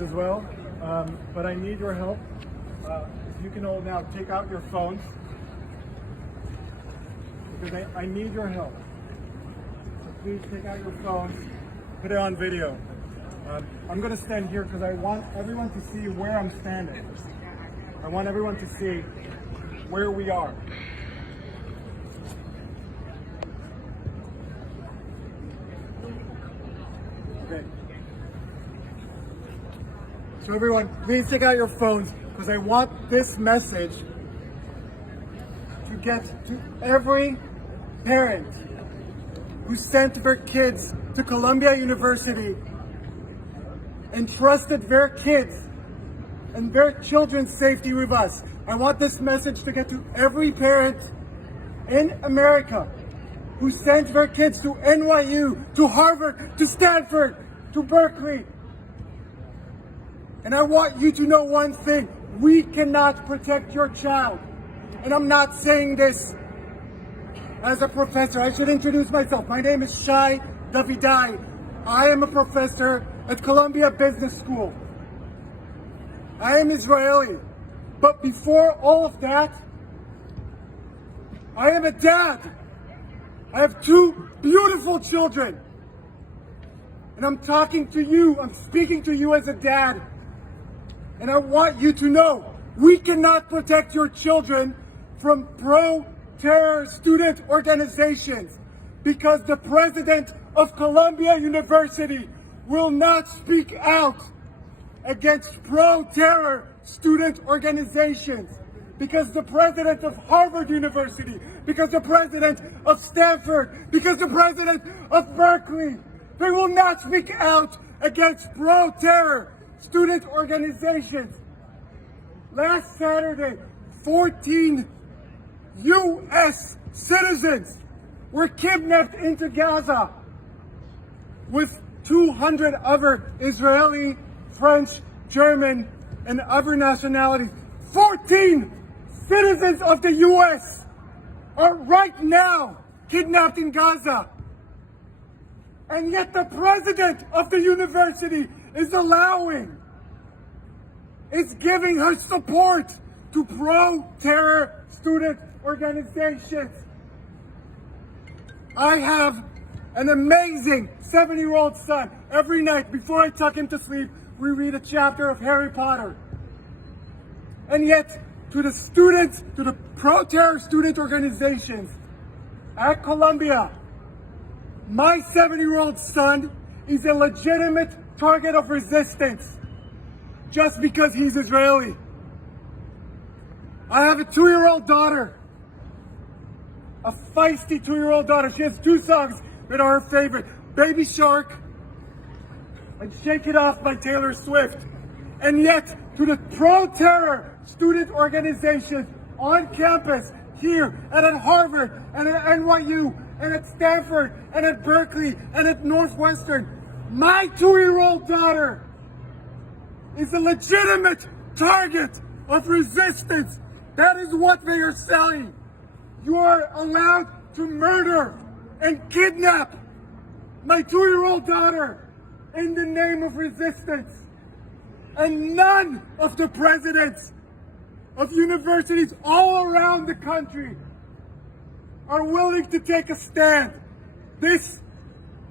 as well, but I need your help. If you can all now take out your phones, because I need your help. So please take out your phones, put it on video. I'm going to stand here because I want everyone to see where I'm standing. I want everyone to see where we are. Okay. So everyone, please take out your phones because I want this message to get to every parent who sent their kids to Columbia University and trusted their kids and their children's safety with us. I want this message to get to every parent in America who sent their kids to NYU, to Harvard, to Stanford, to Berkeley. And I want you to know one thing. We cannot protect your child. And I'm not saying this as a professor. I should introduce myself. My name is Shai Davidai. I am a professor at Columbia Business School. I am Israeli. But before all of that, I am a dad. I have two beautiful children. And I'm talking to you, I'm speaking to you as a dad. And I want you to know, we cannot protect your children from pro-terror student organizations because the president of Columbia University will not speak out against pro-terror student organizations, because the president of Harvard University, because the president of Stanford, because the president of Berkeley, they will not speak out against pro-terror student organizations. Last Saturday, 14 U.S. citizens were kidnapped into Gaza with 200 other Israeli, French, German, and other nationalities. 14 citizens of the U.S. are right now kidnapped in Gaza. And yet the president of the university is giving her support to pro-terror student organizations. I have an amazing 7-year-old son. Every night before I tuck him to sleep, we read a chapter of Harry Potter. And yet, to the students, to the pro-terror student organizations at Columbia, my 7-year-old son is a legitimate target of resistance just because he's Israeli. I have a 2-year-old daughter, a feisty 2-year-old daughter. She has two songs that are her favorite, Baby Shark and Shake It Off by Taylor Swift. And yet, to the pro-terror student organizations on campus here and at Harvard and at NYU and at Stanford and at Berkeley and at Northwestern, my 2-year-old daughter is a legitimate target of resistance. That is what they are selling. You are allowed to murder and kidnap my 2-year-old daughter in the name of resistance. And none of the presidents of universities all around the country are willing to take a stand. This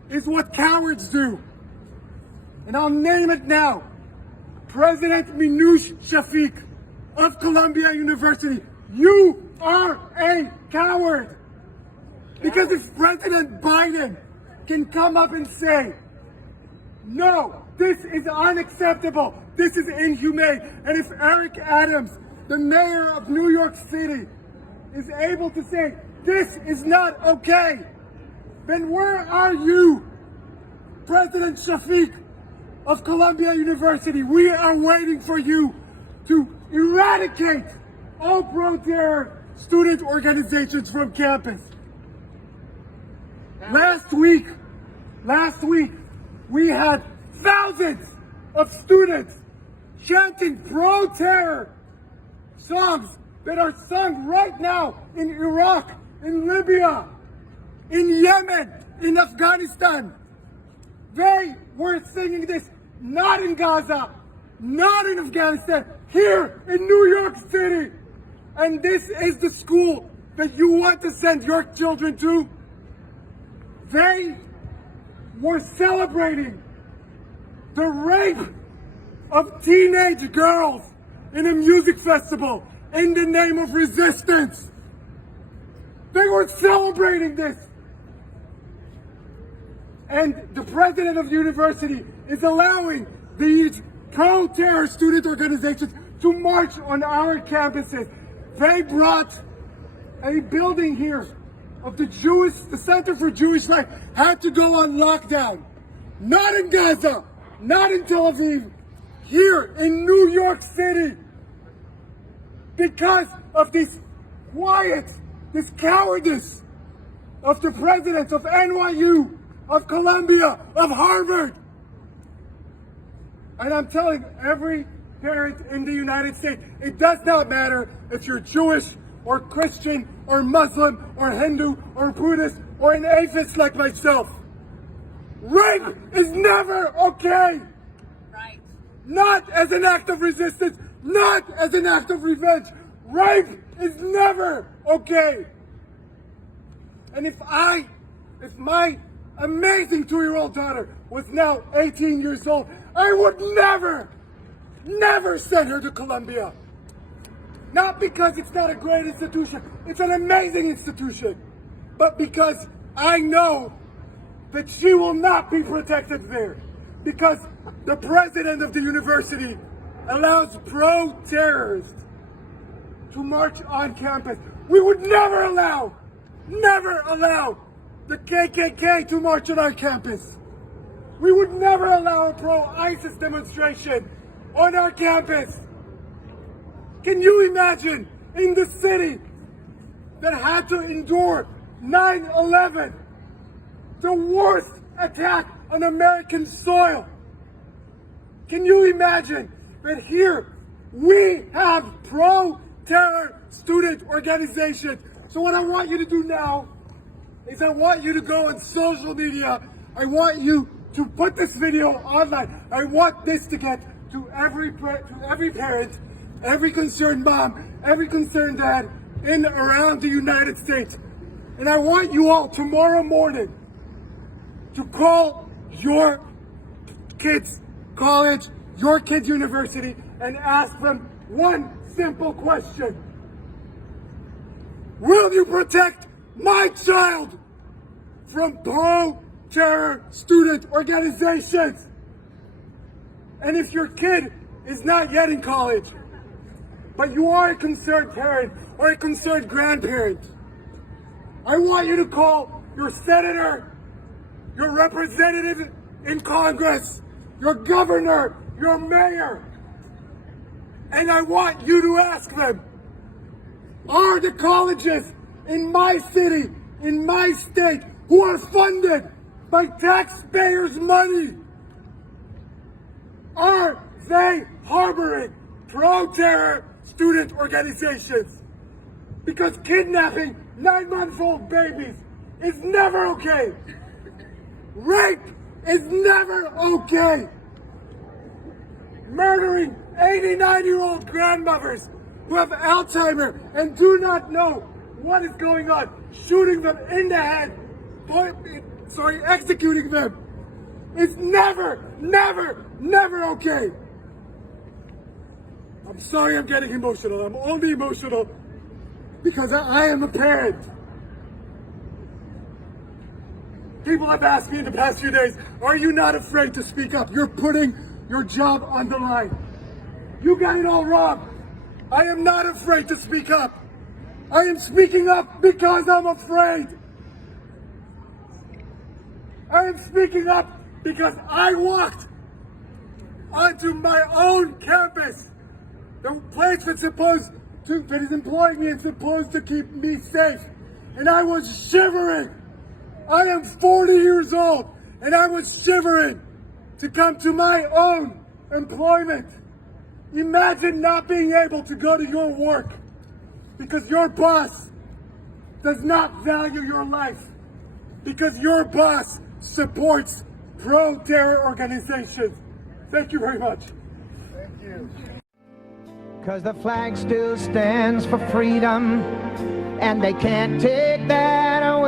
is what cowards do. And I'll name it now. President Minouche Shafik of Columbia University, you are a coward. Because if President Biden can come up and say, no, this is unacceptable, this is inhumane, and if Eric Adams, the mayor of New York City, is able to say, this is not okay, then where are you, President Shafik of Columbia University? We are waiting for you to eradicate all pro-terror student organizations from campus. Last week, we had thousands of students chanting pro-terror songs that are sung right now in Iraq, in Libya, in Yemen, in Afghanistan. They were singing this not in Gaza, not in Afghanistan, here in New York City. And this is the school that you want to send your children to. They were celebrating the rape of teenage girls in a music festival in the name of resistance. They were celebrating this. And the president of the university is allowing these pro-terror student organizations to march on our campuses. They brought a building here of the Center for Jewish Life had to go on lockdown. Not in Gaza, not in Tel Aviv, here in New York City. Because of this cowardice of the presidents of NYU, of Columbia, of Harvard. And I'm telling every parent in the United States, it does not matter if you're Jewish or Christian or Muslim or Hindu or Buddhist or an atheist like myself. Rape is never okay. Right. Not as an act of resistance, not as an act of revenge. Rape is never okay. And if my amazing 2-year-old daughter was now 18 years old, I would never send her to Columbia. Not because it's not a great institution, it's an amazing institution, but because I know that she will not be protected there. Because the president of the university allows pro-terrorists to march on campus. We would never allow the KKK to march on our campus. We would never allow a pro-ISIS demonstration on our campus. Can you imagine in the city that had to endure 9/11, the worst attack on American soil? Can you imagine that here we have pro-terror student organizations? So what I want you to do now is I want you to go on social media. I want you to put this video online. I want this to get to every parent, every concerned mom, every concerned dad in around the United States. And I want you all tomorrow morning to call your kids' college, your kids' university, and ask them one simple question. Will you protect my child from pro-terror student organizations? And if your kid is not yet in college, but you are a concerned parent or a concerned grandparent, I want you to call your senator, your representative in Congress, your governor, your mayor, and I want you to ask them, are the colleges in my city, in my state, who are funded by taxpayers' money, are they harboring pro-terror student organizations? Because kidnapping 9-month-old babies is never okay. Rape is never okay. Murdering 89-year-old grandmothers who have Alzheimer's and do not know what is going on, shooting them in the head, executing them, is never okay. I'm sorry I'm getting emotional. I'm only emotional because I am a parent. People have asked me in the past few days, are you not afraid to speak up? You're putting your job on the line. You got it all wrong. I am not afraid to speak up. I am speaking up because I'm afraid. I am speaking up because I walked onto my own campus, the place that is employing me and supposed to keep me safe, and I was shivering. I am 40 years old, and I was shivering to come to my own employment. Imagine not being able to go to your work because your boss does not value your life, because your boss supports pro-terror organizations. Thank you very much. Thank you. Cause the flag still stands for freedom, and they can't take that away.